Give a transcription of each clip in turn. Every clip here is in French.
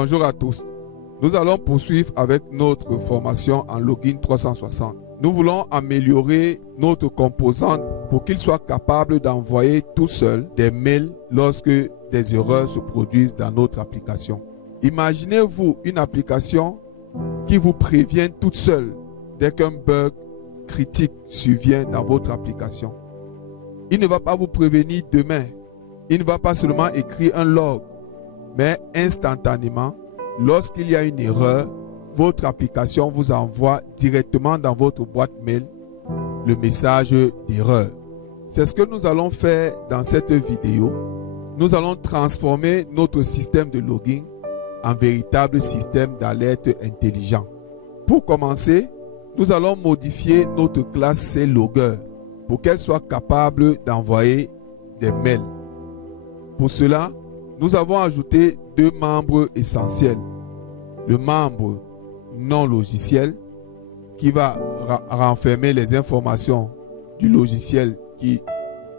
Bonjour à tous. Nous allons poursuivre avec notre formation en Login 360. Nous voulons améliorer notre composante pour qu'il soit capable d'envoyer tout seul des mails lorsque des erreurs se produisent dans notre application. Imaginez-vous une application qui vous prévient toute seule dès qu'un bug critique survient dans votre application. Il ne va pas vous prévenir demain. Il ne va pas seulement écrire un log, mais instantanément, lorsqu'il y a une erreur, votre application vous envoie directement dans votre boîte mail le message d'erreur. C'est ce que nous allons faire dans cette vidéo. Nous allons transformer notre système de login en véritable système d'alerte intelligent. Pour commencer, nous allons modifier notre classe CLogger pour qu'elle soit capable d'envoyer des mails. Pour cela, nous avons ajouté deux membres essentiels. Le membre non logiciel qui va renfermer les informations du logiciel qui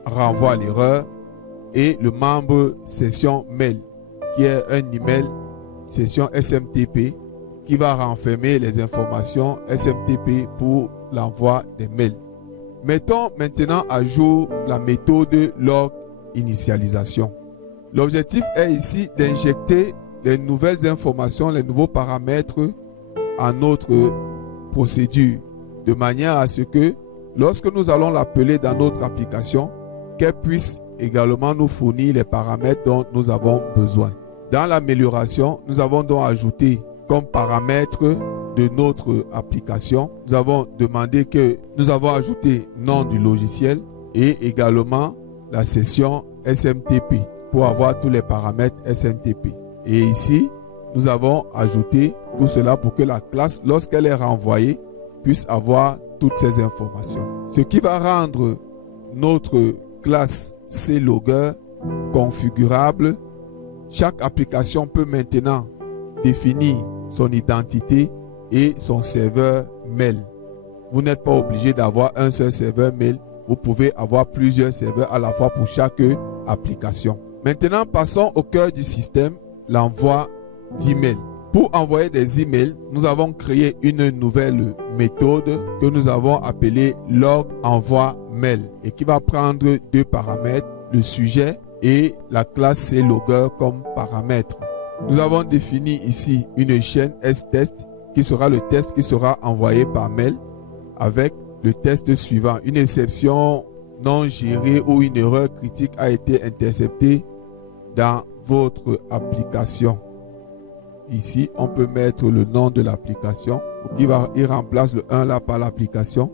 renvoie l'erreur et le membre session mail qui est un email session SMTP qui va renfermer les informations SMTP pour l'envoi des mails. Mettons maintenant à jour la méthode log initialisation. L'objectif est ici d'injecter les nouvelles informations, les nouveaux paramètres à notre procédure, de manière à ce que lorsque nous allons l'appeler dans notre application, qu'elle puisse également nous fournir les paramètres dont nous avons besoin. Dans l'amélioration, nous avons donc ajouté comme paramètre de notre application, nous avons demandé que nous avons ajouté nom du logiciel et également la session SMTP pour avoir tous les paramètres SMTP. Et ici, nous avons ajouté tout cela pour que la classe, lorsqu'elle est renvoyée, puisse avoir toutes ces informations. Ce qui va rendre notre classe CLogger configurable. Chaque application peut maintenant définir son identité et son serveur mail. Vous n'êtes pas obligé d'avoir un seul serveur mail. Vous pouvez avoir plusieurs serveurs à la fois pour chaque application. Maintenant, passons au cœur du système, l'envoi d'emails. Pour envoyer des emails, nous avons créé une nouvelle méthode que nous avons appelée log envoi mail et qui va prendre deux paramètres, le sujet et la classe CLogger comme paramètre. Nous avons défini ici une chaîne S-test qui sera le test qui sera envoyé par mail avec le test suivant. Une exception non gérée ou une erreur critique a été interceptée dans votre application. Ici, on peut mettre le nom de l'application. Il remplace le 1 là par l'application.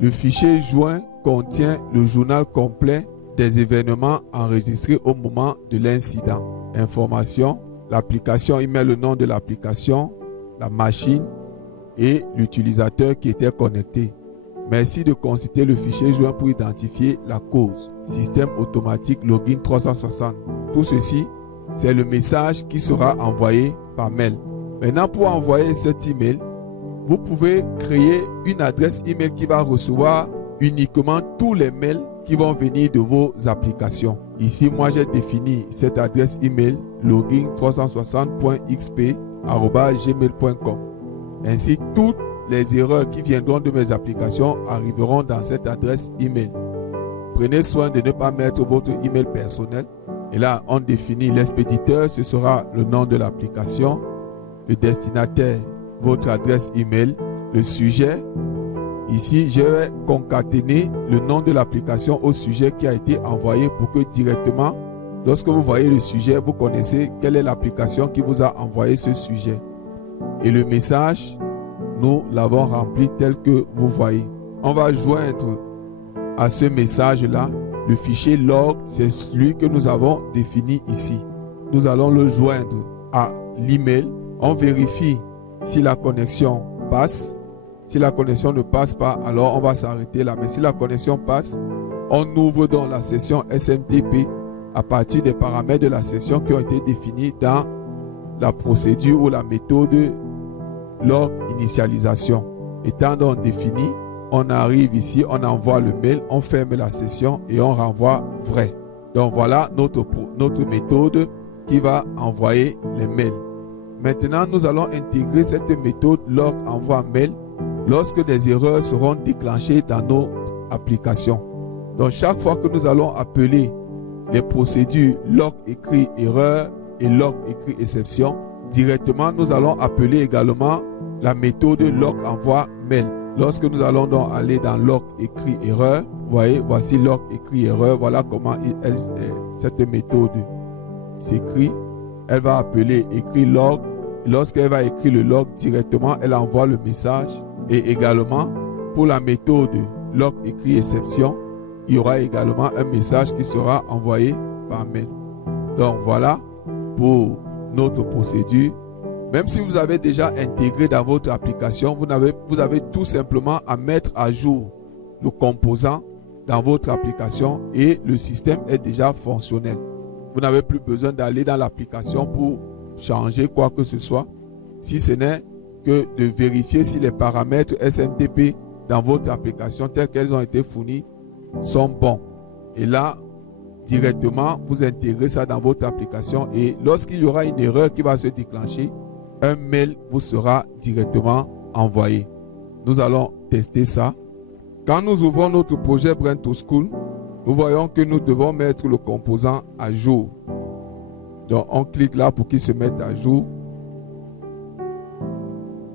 Le fichier joint contient le journal complet des événements enregistrés au moment de l'incident. Information, l'application, il met le nom de l'application, la machine et l'utilisateur qui était connecté. Merci de consulter le fichier joint pour identifier la cause. Système automatique Login 360. Tout ceci, c'est le message qui sera envoyé par mail. Maintenant, pour envoyer cet email, vous pouvez créer une adresse email qui va recevoir uniquement tous les mails qui vont venir de vos applications. Ici, moi, j'ai défini cette adresse email login360.xp@gmail.com. Ainsi, toutes les erreurs qui viendront de mes applications arriveront dans cette adresse email. Prenez soin de ne pas mettre votre email personnel. Et là, on définit l'expéditeur, ce sera le nom de l'application, le destinataire, votre adresse email, le sujet. Ici, je vais concaténer le nom de l'application au sujet qui a été envoyé pour que directement, lorsque vous voyez le sujet, vous connaissez quelle est l'application qui vous a envoyé ce sujet. Et le message, nous l'avons rempli tel que vous voyez. On va joindre à ce message-là le fichier log, c'est celui que nous avons défini ici. Nous allons le joindre à l'email. On vérifie si la connexion passe. Si la connexion ne passe pas, alors on va s'arrêter là. Mais si la connexion passe, on ouvre donc la session SMTP à partir des paramètres de la session qui ont été définis dans la procédure ou la méthode log initialisation. Étant donc défini, on arrive ici, on envoie le mail, on ferme la session et on renvoie vrai. Donc voilà notre méthode qui va envoyer les mails. Maintenant, nous allons intégrer cette méthode log envoi mail lorsque des erreurs seront déclenchées dans notre application. Donc, chaque fois que nous allons appeler les procédures log écrit erreur et log écrit exception, directement, nous allons appeler également la méthode log envoi mail. Lorsque nous allons donc aller dans log écrit erreur, vous voyez, voici log écrit erreur. Voilà comment cette méthode s'écrit. Elle va appeler écrit log. Lorsqu'elle va écrire le log directement, elle envoie le message. Et également, pour la méthode log écrit exception, il y aura également un message qui sera envoyé par mail. Donc voilà pour notre procédure. Même si vous avez déjà intégré dans votre application, vous avez tout simplement à mettre à jour le composant dans votre application et le système est déjà fonctionnel. Vous n'avez plus besoin d'aller dans l'application pour changer quoi que ce soit, si ce n'est que de vérifier si les paramètres SMTP dans votre application tels qu'elles ont été fournis sont bons. Et là, directement, vous intégrez ça dans votre application et lorsqu'il y aura une erreur qui va se déclencher, un mail vous sera directement envoyé. Nous allons tester ça. Quand nous ouvrons notre projet Brain2School, nous voyons que nous devons mettre le composant à jour. Donc, on clique là pour qu'il se mette à jour.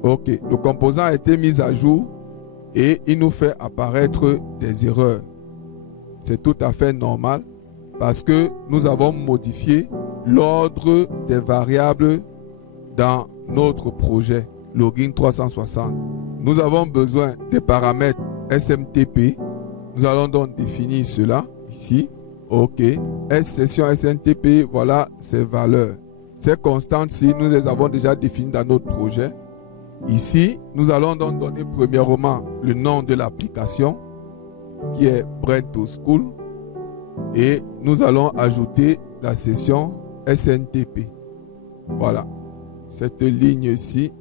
Ok, le composant a été mis à jour et il nous fait apparaître des erreurs. C'est tout à fait normal parce que nous avons modifié l'ordre des variables dans notre projet Login 360. Nous avons besoin des paramètres SMTP. Nous allons donc définir cela ici. OK. S-session SMTP, voilà ces valeurs. Ces constantes-ci, nous les avons déjà définies dans notre projet. Ici, nous allons donc donner premièrement le nom de l'application qui est Brain2School et nous allons ajouter la session SNTP. Voilà. Cette ligne-ci,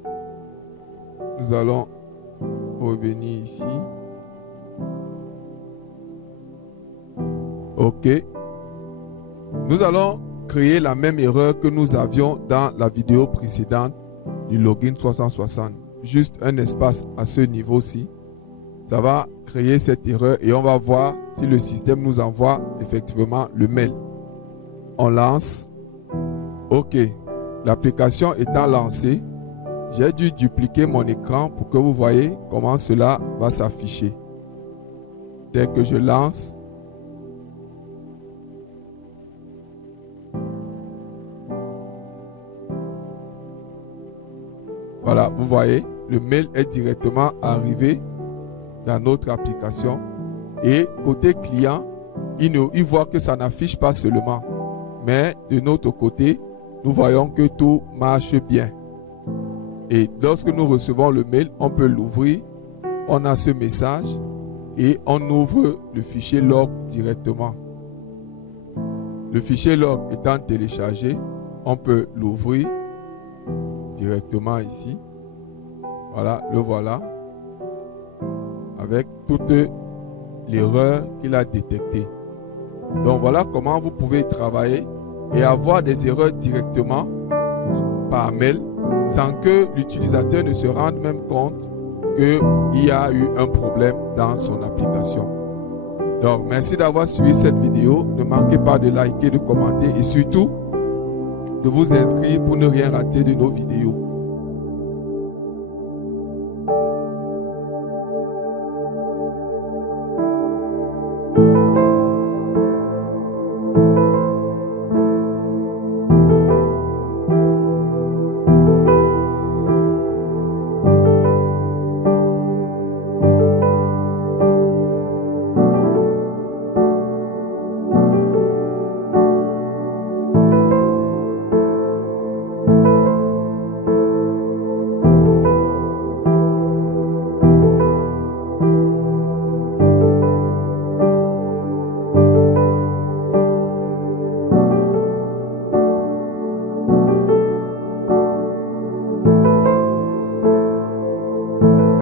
nous allons revenir ici. OK. Nous allons créer la même erreur que nous avions dans la vidéo précédente du Login 360. Juste un espace à ce niveau-ci. Ça va créer cette erreur et on va voir si le système nous envoie effectivement le mail. On lance. OK. L'application étant lancée, j'ai dû dupliquer mon écran pour que vous voyez comment cela va s'afficher. Dès que je lance, voilà, vous voyez, le mail est directement arrivé dans notre application. Et côté client, il voit que ça n'affiche pas seulement. Mais de notre côté, nous voyons que tout marche bien. Et lorsque nous recevons le mail, on peut l'ouvrir. On a ce message et on ouvre le fichier log directement. Le fichier log étant téléchargé, on peut l'ouvrir directement ici. Voilà, le voilà. Avec toute l'erreur qu'il a détectée. Donc voilà comment vous pouvez travailler et avoir des erreurs directement par mail sans que l'utilisateur ne se rende même compte qu'il y a eu un problème dans son application. Donc merci d'avoir suivi cette vidéo. Ne manquez pas de liker, de commenter et surtout de vous inscrire pour ne rien rater de nos vidéos.